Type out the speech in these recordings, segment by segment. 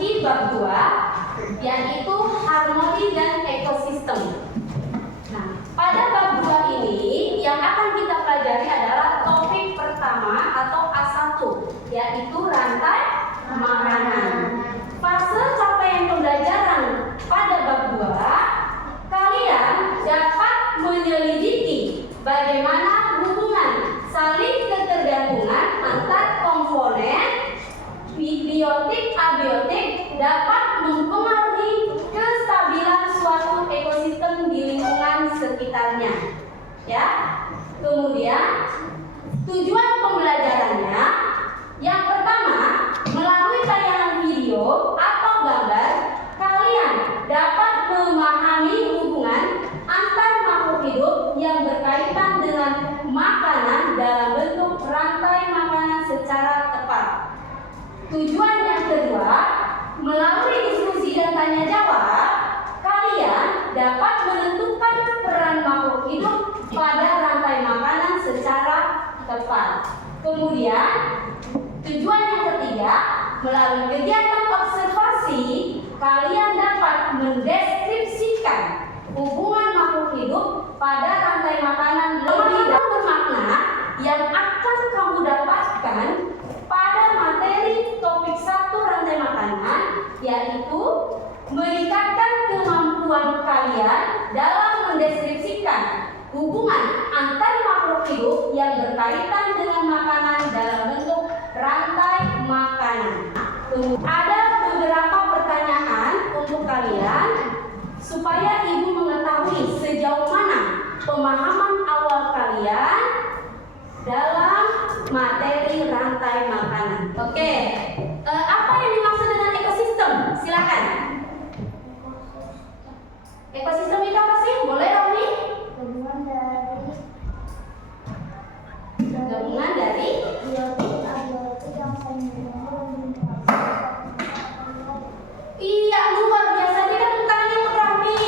memasuki bab 2, yaitu harmoni dan ekosistem. Nah, pada bab 2 ini yang akan kita pelajari adalah topik pertama atau A1, yaitu rantai makanan. Fase capaian pembelajaran pada bab 2, kalian dapat menyelidiki bagaimana hubungan saling ketergantungan antar komponen biotik abiotik dapat mempengaruhi kestabilan suatu ekosistem di lingkungan sekitarnya. Ya. Kemudian tujuan pembelajarannya yang pertama, melalui tayangan video atau gambar, kalian dapat memahami hubungan antar makhluk hidup yang berkaitan dengan makanan dalam bentuk rantai makanan secara tepat. Tujuan yang kedua, melalui diskusi dan tanya jawab, kalian dapat menentukan peran makhluk hidup pada rantai makanan secara tepat. Kemudian, tujuan yang ketiga, melalui kegiatan observasi, kalian dapat mendeskripsikan hubungan makhluk hidup pada rantai makanan lebih bermakna yang akan kamu dapatkan pada materi topik 1 rantai makanan, yaitu meningkatkan kemampuan kalian dalam mendeskripsikan hubungan antar makhluk hidup yang berkaitan dengan makanan dalam bentuk rantai makanan. Ada beberapa pertanyaan untuk kalian supaya ibu mengetahui sejauh mana pemahaman awal kalian dalam materi rantai makanan. Oke, apa yang dimaksud dengan ekosistem? Silakan. Ekosistem itu apa sih? Boleh, Romi? Gabungan dari biotik, abiotik yang iya, luar biasa. Dia kan tangannya untuk Romi.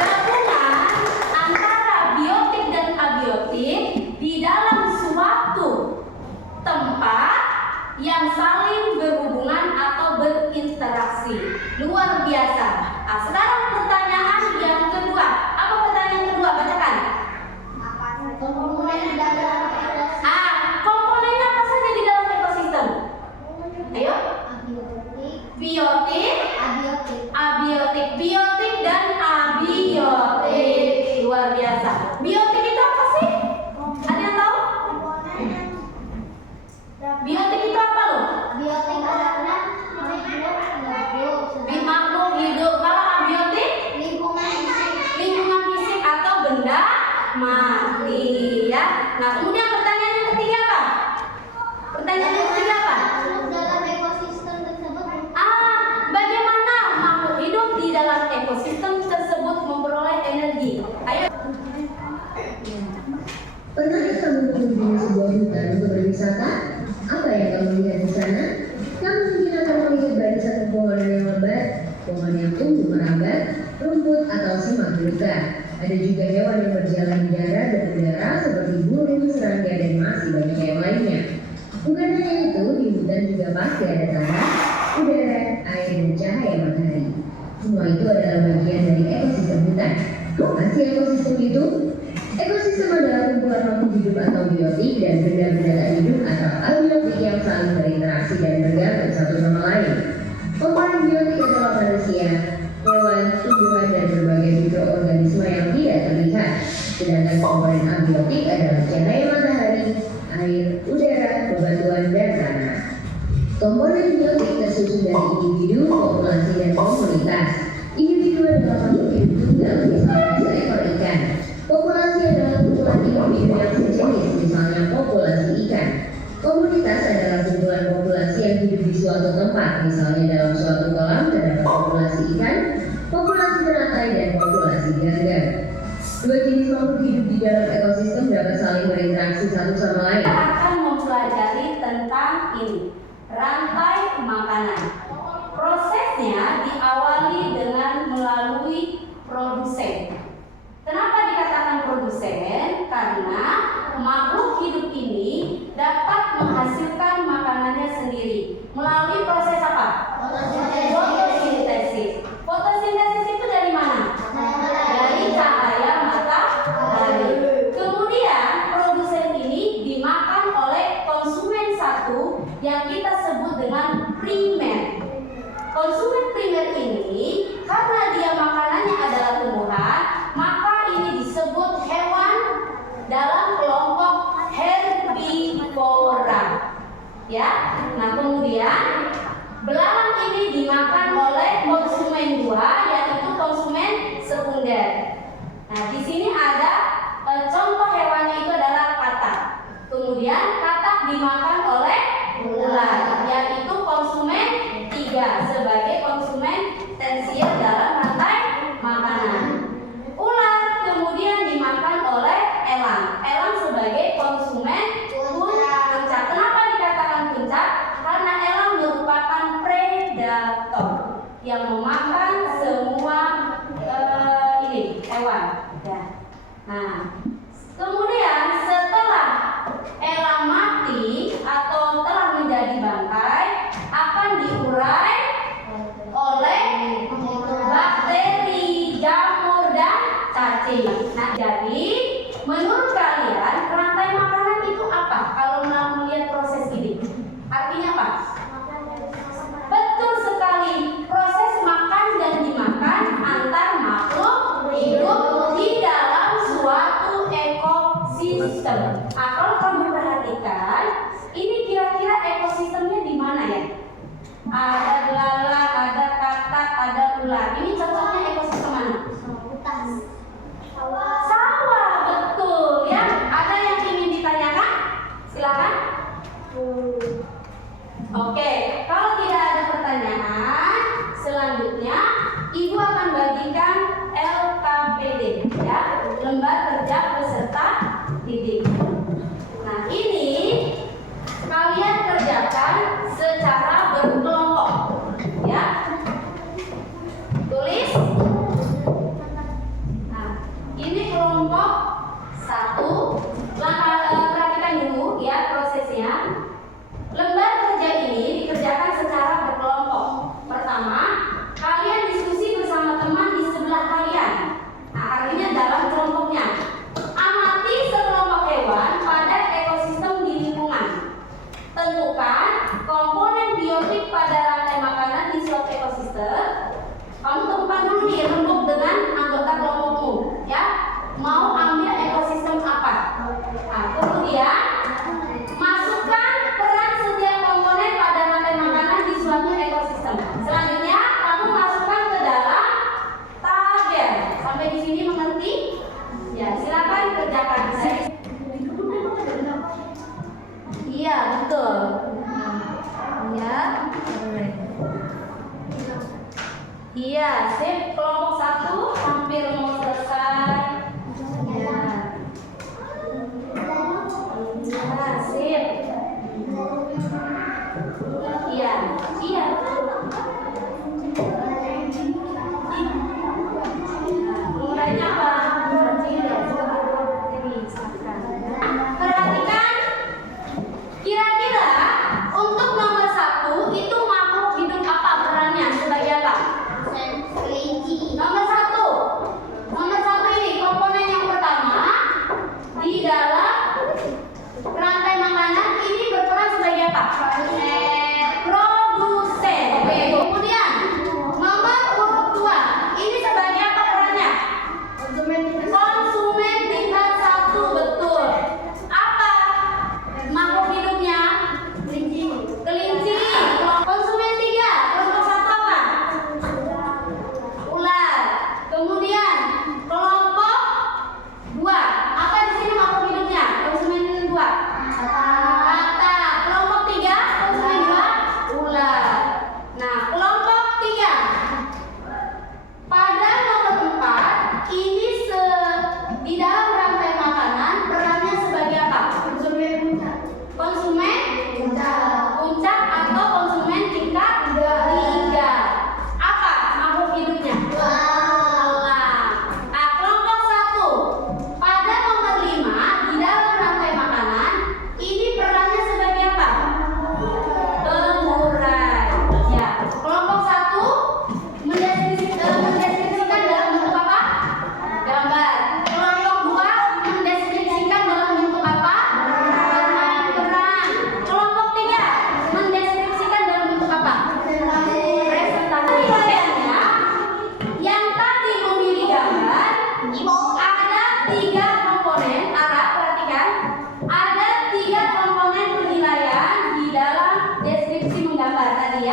Gabungan antara biotik dan abiotik di dalam suatu tempat yang saling berhubungan atau berinteraksi. Luar biasa. Nah, sekarang pertanyaan yang kedua. Apa pertanyaan kedua? Bacakan. Komponen di dalam ekosistem. Komponennya apa saja di dalam ekosistem? Ayo. Biotik, abiotik, biotik dan abiotik. Luar biasa. Biotik itu apa sih? Ada yang tahu? Biotik itu apa loh? Biotik adalah makhluk hidup. Kalau abiotik? Lingkungan fisik atau benda mati, ya. Nah, kemudian pertanyaan yang ketiga apa? Pertanyaan yang ketiga apa? Dalam ekosistem tersebut. Bagaimana makhluk hidup di dalam ekosistem tersebut memperoleh energi? Ayo. Pernah kamu mengunjungi sebuah hutan untuk berwisata? Apa yang kamu lihat di sana? Kamu mungkin akan melihat barisan pohon yang lebat, pohon yang tumbuh merambat, rumput atau semak belukar. Ada juga hewan yang berjalan di darat dan udara seperti burung, serangga, dan masih banyak yang lainnya. Bukan hanya itu, di hutan juga pasti ada tanah, udara, air, dan cahaya matahari. Semua itu adalah bagian dari ekosistem hutan. Apa sih ekosistem itu? Ekosistem adalah kumpulan makhluk hidup atau biotik dan benda-benda tak hidup atau abiotik yang saling berinteraksi dan bergantung satu sama lain. Komponen biotik adalah manusia, hewan, tumbuhan, dan berbagai mikroorganisme yang tidak terlihat. Sedangkan komponen abiotik adalah cahaya matahari, air, udara, bebatuan, dan tanah. Komponen biotik tersusun dari individu, populasi, dan komunitas. Individu adalah makhluk hidup tunggal, misalnya seekor ikan. Populasi adalah kumpulan individu yang sejenis, misalnya populasi ikan. Komunitas adalah kumpulan populasi yang hidup di suatu tempat, misalnya dalam suatu kolam terdapat populasi ikan, populasi teratai, dan populasi ganggang. Dua jenis makhluk hidup di dalam ekosistem dapat saling berinteraksi satu sama lain. Kita akan mempelajari tentang ini, rantai makanan. Prosesnya diawali dengan melalui produsen. Kenapa dikatakan produsen? Karena makhluk hidup ini dapat menghasilkan makanannya sendiri melalui proses apa? Kemudian belalang ini dimakan oleh konsumen 2, yaitu konsumen sekunder. Nah, di sini ada contoh hewannya itu adalah katak. Kemudian katak dimakan oleh ular, yaitu konsumen 3 sebagai konsumen tersier dalam rantai makanan. Ular kemudian dimakan oleh elang. Elang sebagai konsumen puncak. Kenapa dikatakan puncak? Karena elang merupakan predator yang memakan semua hewan. Ya. Nah, kemudian setelah elang mati atau telah menjadi bangkai, akan diurai oleh bakteri, jamur, dan cacing. Nah, jadi menurut kalian rantai makanan itu apa? Kalau melihat proses ini, artinya apa? Betul sekali, proses makan dan dimakan antar makhluk hidup di dalam suatu ekosistem. Nah, kalau kamu perhatikan, ini kira-kira ekosistemnya di mana ya? Ada belalang, ada katak, ada ular. Ini cocoknya ekosistem mana? Sawah, betul ya. Ada yang ingin ditanyakan? Silakan. Oke, kalau tidak ada pertanyaan, selanjutnya Ibu akan bagikan LKPD, ya, lembar kerja peserta didik. Nah, ini kalian kerjakan secara berkelompok, ya. Tulis. Nah, ini kelompok 1. Perhatikan dulu ya prosesnya. Lembar kerja ini dikerjakan secara berkelompok. Pertama, kalian diskusi bersama teman di sebelah kalian. Nah, artinya dalam kelompoknya. Amati sekelompok hewan pada ekosistem di lingkungan. Tentukan komponen biotik pada rantai makanan di suatu ekosistem. Kamu tentukan dulu nih rembuk dengan anggota kelompokmu, ya. Mau ambil ekosistem apa? Nah, kemudian masukkan peran setiap komponen pada rantai makanan di suatu ekosistem. Selanjutnya, kamu masukkan ke dalam tabel. Sampai di sini mengerti? Ya, silakan kerjakan. Iya, betul. Ya. Iya, sip. Kelompok 1 hampir mau selesai. Ya. Ya, sip. Iya, iya. Mulainya apa? Perhatikan. Kira-kira untuk nomor 1 itu makhluk hidup apa perannya sebagai apa? Nomor 1 ini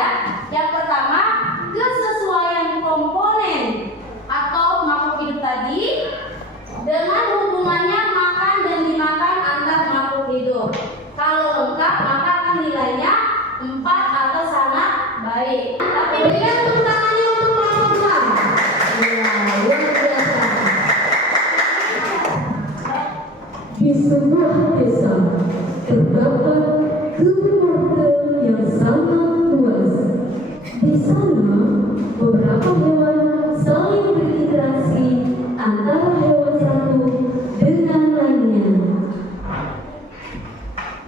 ya. Yang pertama, kesesuaian komponen atau makhluk hidup tadi dengan hubungannya makan dan dimakan antar makhluk hidup. Kalau lengkap maka akan nilainya 4 atau sangat baik. Tapi berikan tepuk tangannya untuk kelompok 2. Wah, luar biasa. Di sebuah desa terdapat kebun wortel yang sangat luas. Di sana beberapa hewan saling berinteraksi antara hewan satu dengan lainnya.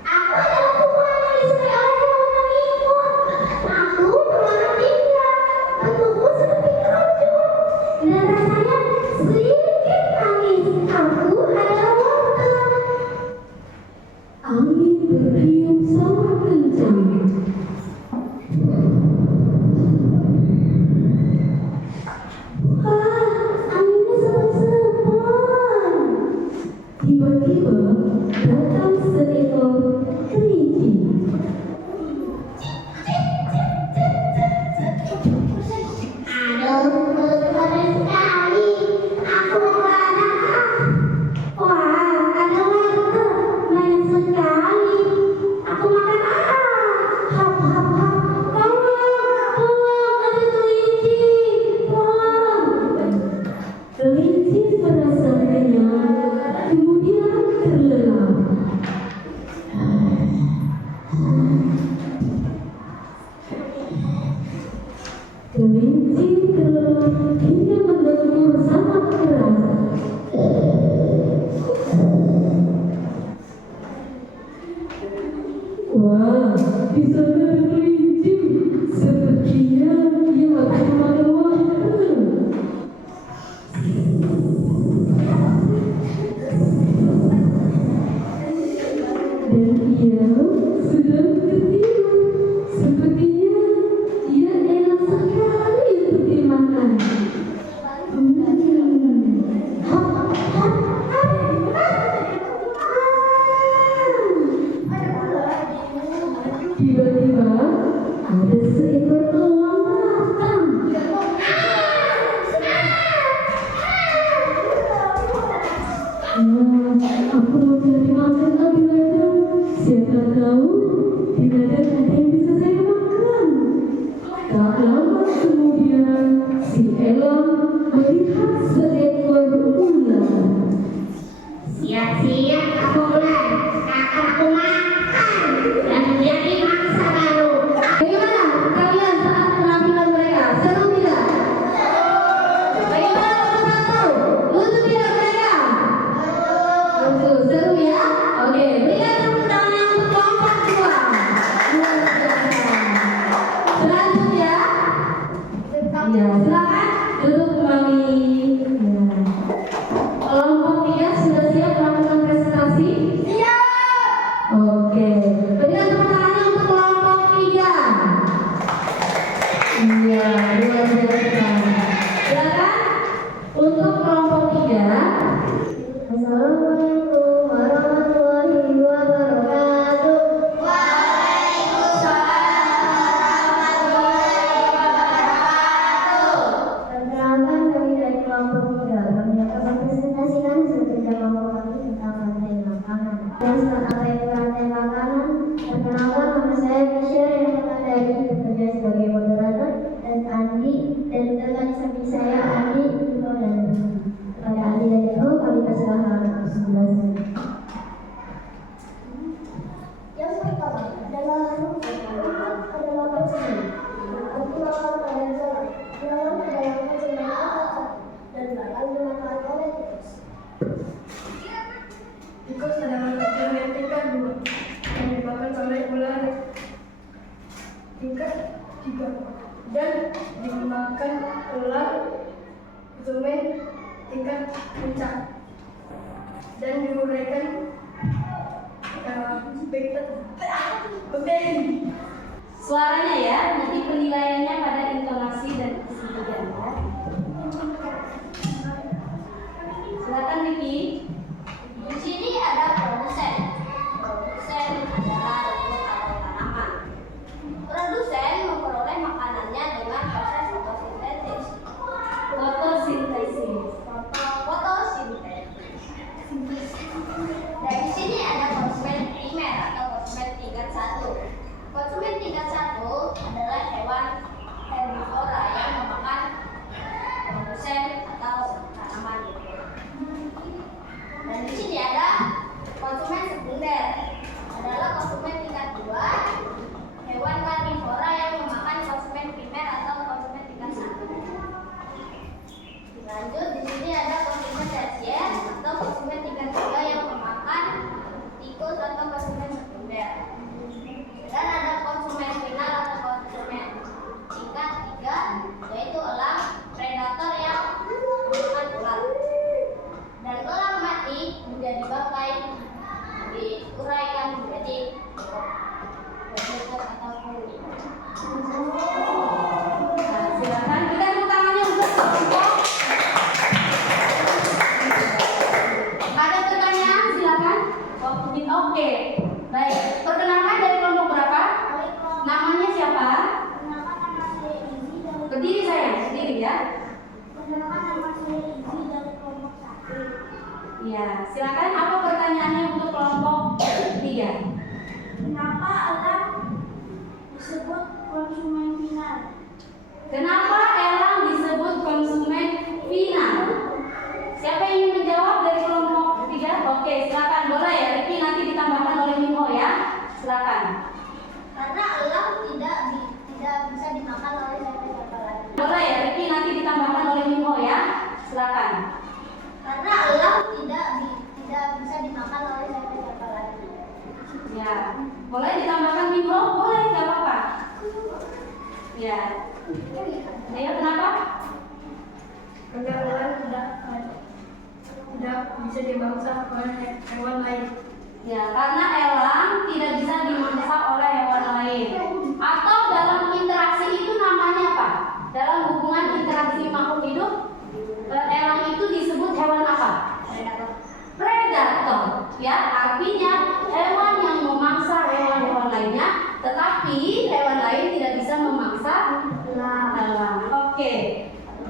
Aku adalah kuburan yang disukai oleh hewan imut. Aku berwarna pinggang, bentukku seperti kerucut, dan rasanya sedikit manis. Aku adalah wortel. Angin bertiup sangat kencang. Wah, anginnya sepoi-sepoi. Tiba-tiba datang seekor kelinci. Aduh, mulutku panas sekali. Aku kemana? Wah, ada wortel. Banyak sekali. Aku makan hap, hap, hap. Tolong, ada kelinci. Tolong. Kelinci merasa kenyang, kemudian terlelap. Kelinci terlelap hingga mendengkur sangat keras. Wah, di sana ada kelinci. Sepertinya dia akan memakan wortel. Dan ia sedang tertidur. Sepertinya ia enak sekali untuk dimakan. Hap, hap, hap, Tiba-tiba ada seekor elang datang. Aku mau cari makan lebih lanjut. Siapa tahu di ladang ada yang bisa saya makan. Tak lama kemudian si elang melihat seekor ular. Siap-siap aku ular, akan aku makan dan menjadi mangsa baru. Bagaimana kalian saat penampilan mereka? Seru tidak? Bagaimana nomor 1? Lucu tidak mereka? Lucu, seru ya? Oke, berikan tepuk tangan untuk kelompok 2. Luar biasa. Selanjutnya, ya silakan duduk kembali. Ya. Kelompok 3 sudah siap melakukan presentasi? Siap. Oke, berikan tepuk tangannya untuk kelompok 3. Iya, luar biasa. Silakan untuk kelompok 3. Assalamualaikum warahmatullahi wabarakatuh. Perkenalkan, kami dari kelompok 3. Kami akan mempresentasikan hasil kerja kelompok kami tentang rantai makanan. Jelaskan apa itu rantai makanan. Perkenalkan, nama saya Misha yang pernah dari bekerja sebagai moderator, dan Andi, dan rekan samping saya Andi, Iko, dan kepada Andi dan Iko kami persilahkan untuk 11. Yang pertama adalah adalah persen. Perkenalkan pada jalan. Jalan adalah macam akar dan bakal dimakan oleh tikus. Tikus adalah kecil yang tingkat 2 yang dimakan oleh ular tingkat 3 dan dimakan ular zomen tingkat puncak dan diuraikan Suaranya ya, nanti penilaiannya pada intonasi dan isi ya. Silakan Vicky. Di sini ada produsen. Produsen adalah rumput atau tanaman. Produsen memperoleh Berdiri sayang, berdiri ya. Perkenalkan nama saya Izi dari kelompok 1. Ya, silakan apa pertanyaannya untuk kelompok 3? Kenapa alam disebut konsumen final? Kenapa elang disebut konsumen final? Siapa yang ingin menjawab dari kelompok 3? Oke, silakan, boleh ya. Riki nanti ditambahkan oleh Mimo ya. Silakan. Karena elang tidak bisa dimakan oleh siapa-siapa lagi. Boleh ya, Riki nanti ditambahkan oleh Mimo ya. Silakan. Karena elang tidak bisa dimakan oleh siapa-siapa lagi. Ya, boleh ditambahkan Mimo? Boleh, nggak apa-apa. Ya. Ayo, kenapa? Karena elang tidak bisa dimangsa oleh hewan lain. Ya, karena elang tidak bisa dimangsa oleh hewan lain. Atau dalam interaksi itu namanya apa? Dalam hubungan interaksi makhluk hidup, elang itu disebut hewan apa? Predator. Ya, artinya hewan yang memangsa hewan-hewan lainnya, tetapi hewan lain tidak bisa memangsa elang. Oke.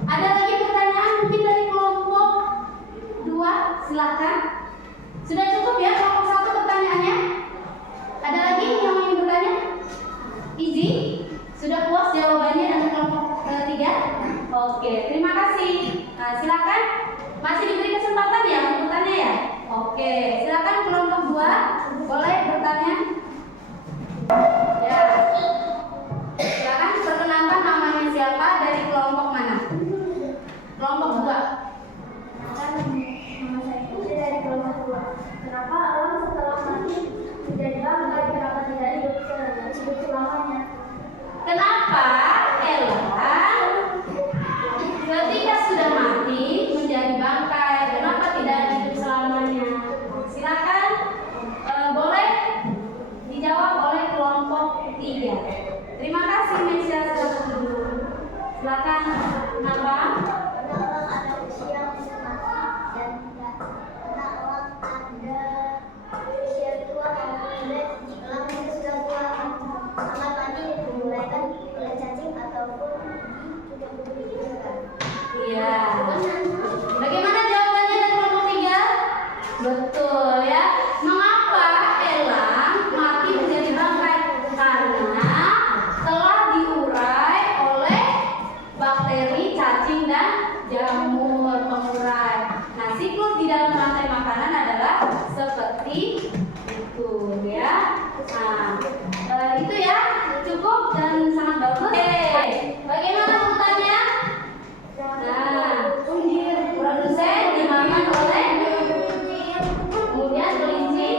Ada lagi pertanyaan mungkin dari kelompok 2? Silakan. Sudah cukup ya kelompok 1 pertanyaannya? Ada lagi yang ingin bertanya? Easy? Sudah puas jawabannya dari kelompok 3? Oke, terima kasih. Nah, silakan. Masih diberi kesempatan ya untuk bertanya ya? Oke, silakan kelompok 2 boleh bertanya. Ya. Silakan perkenalkan namanya siapa, dari kelompok mana? Kelompok 2. Nama saya Izi dari kelompok 2. Kenapa alam setelah mati menjadi bangkai? Kenapa tidak hidup selamanya? Kenapa elang ketika sudah mati menjadi bangkai? Kenapa tidak hidup selamanya? Silakan, boleh dijawab oleh kelompok 3. Terima kasih Mesya. Silakan, kenapa? Karena elang ada usia yang bisa mati dan tidak. Karena elang ada usia tua apabila elang itu sudah tua sangat mati dimulaikan oleh cacing ataupun dibunuh. Iya. Bagaimana jawabannya dari kelompok 3? Betul ya. Mengapa elang mati menjadi bangkai? Karena telah diurai oleh bakteri, cacing, dan jamur pengurai. Nah, siklus di dalam rantai makanan adalah seperti itu ya. Nah, itu ya, cukup dan sangat bagus. Oke, bagaimana urutannya? Nah, produsen dimakan oleh, kemudian kelinci.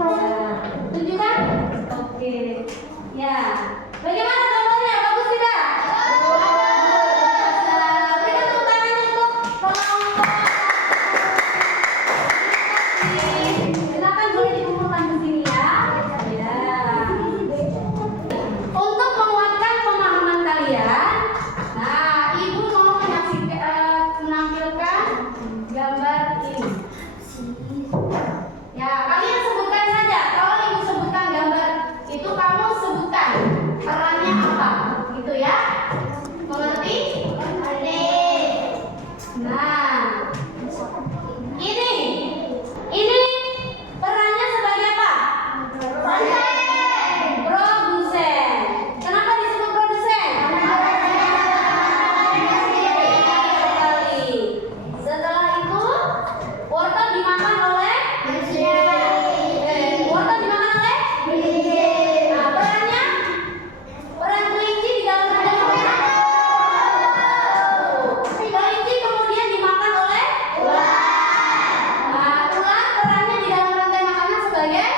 Nah, tunjukkan. Oke. Ya. Bagaimana gambarnya? Bagus tidak? Berikan tepuk tangan untuk kelompok. Silakan boleh dikumpulkan ke sini ya. Ya. Untuk menguatkan pemahaman kalian, nah, Ibu mau menampilkan gambar ini. Ya, kalian sebutkan saja. Kalau Ibu sebutkan gambar itu, kamu sebutkan perannya apa, gitu ya. Mengerti? Nah, ini perannya sebagai apa? Produsen. Kenapa disebut produsen? Setelah itu, wortel dimakan oleh wortel dimakan oleh nah, perannya, peran kelinci di dalam rantai makanan. Kelinci kemudian dimakan oleh nah, ular perannya di dalam rantai makanan sebagai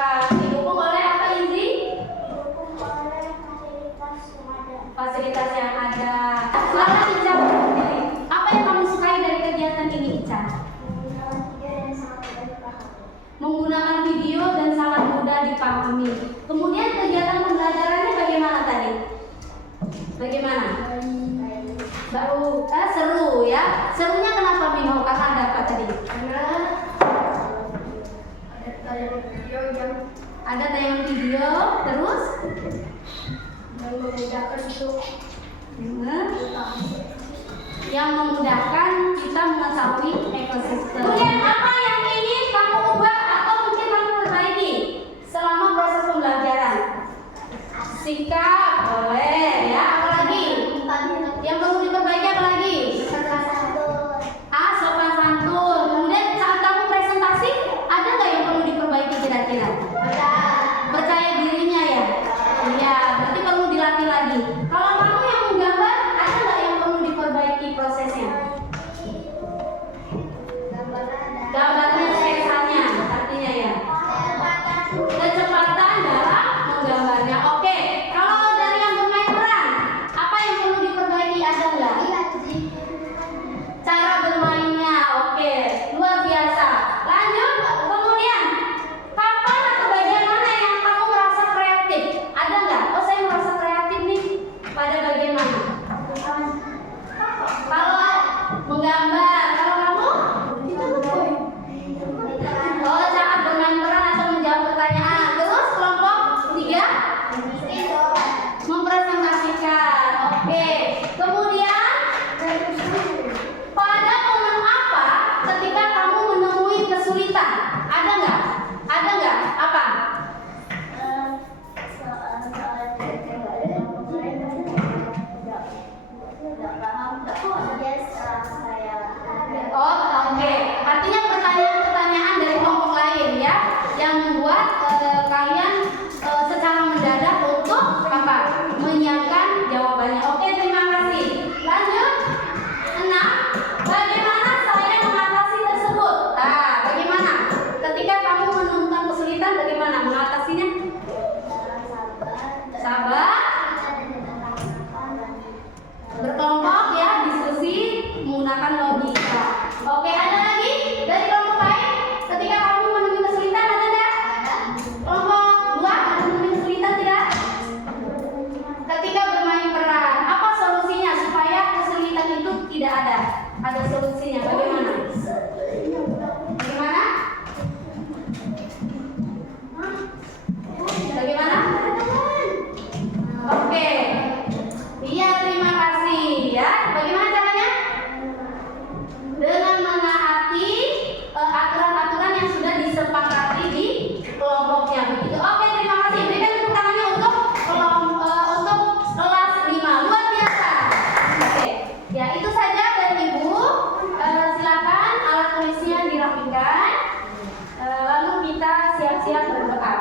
kasih. Didukung oleh apa, Izzy? Didukung oleh Fasilitas yang ada. Lalu Ica, apa yang kamu sukai dari kegiatan ini, Ica? Menggunakan video dan sangat mudah dipahami. Kemudian kegiatan pembelajarannya bagaimana tadi? Bagaimana? Seru ya. Serunya kenapa, Bimo? Karena ada apa tadi? Ada tayangan video, terus yang memudahkan kita mengetahui ekosistem. Kemudian apa yang ingin kamu ubah atau mungkin kamu perbaiki selama proses pembelajaran? Sikap, boleh ya. Apalagi? Yang perlu diperbaiki apa lagi? Sopan santun. Kemudian saat kamu presentasi, ada nggak yang perlu diperbaiki kira-kira? Percaya dirinya ya? Iya, berarti perlu dilatih lagi. Kalau kamu yang menggambar, ada nggak yang perlu diperbaiki prosesnya? Gambarnya, sketsanya, artinya ya. Kecepatan dalam menggambarnya. Oke, kalau dari yang bermain peran, apa yang perlu diperbaiki, ada nggak? Cara bermainnya, oke, luar biasa. Lanjut, kemudian kapan atau bagian mana yang kamu merasa kreatif? Ada nggak? Oh, saya merasa kreatif nih. Pada bagian mana? Kalau menggambar, kalau kamu? Oh, saat bermain peran atau menjawab pertanyaan. Terus kelompok 3? Mempresentasikan. Oke. Kemudian pada momen apa ketika kamu menemui kesulitan? Ada nggak? Ada nggak? Apa? Oh, oke. Artinya pertanyaan-pertanyaan dari kelompok lain ya, yang membuat kalian secara mendadak untuk apa? Menyiapkan jawabannya. Oke, terima kasih. Lanjut. 6. Bagaimana saya mengatasi tersebut? Nah, bagaimana? Ketika kamu menemukan kesulitan, bagaimana mengatasinya? Sabar. Berkelompok ya, diskusi menggunakan logika. Oke, ada lagi dari kelompok lain? Ketika kamu menemui kesulitan, ada enggak? Kelompok 2 ada menemui kesulitan tidak? Ketika bermain peran, apa solusinya supaya kesulitan itu tidak ada? Ada solusinya, bagaimana? Bagaimana? Bagaimana? Oke. Iya, terima kasih ya. Bagaimana caranya? Dengan menaati aturan-aturan yang sudah disepakati di kelompoknya begitu. Oke, terima kasih. Berikan tepuk tangannya untuk kelas 5. Luar biasa. Oke. Ya, itu saja dari Ibu. Silakan alat tulisnya dirapikan. Lalu kita siap-siap berdoa.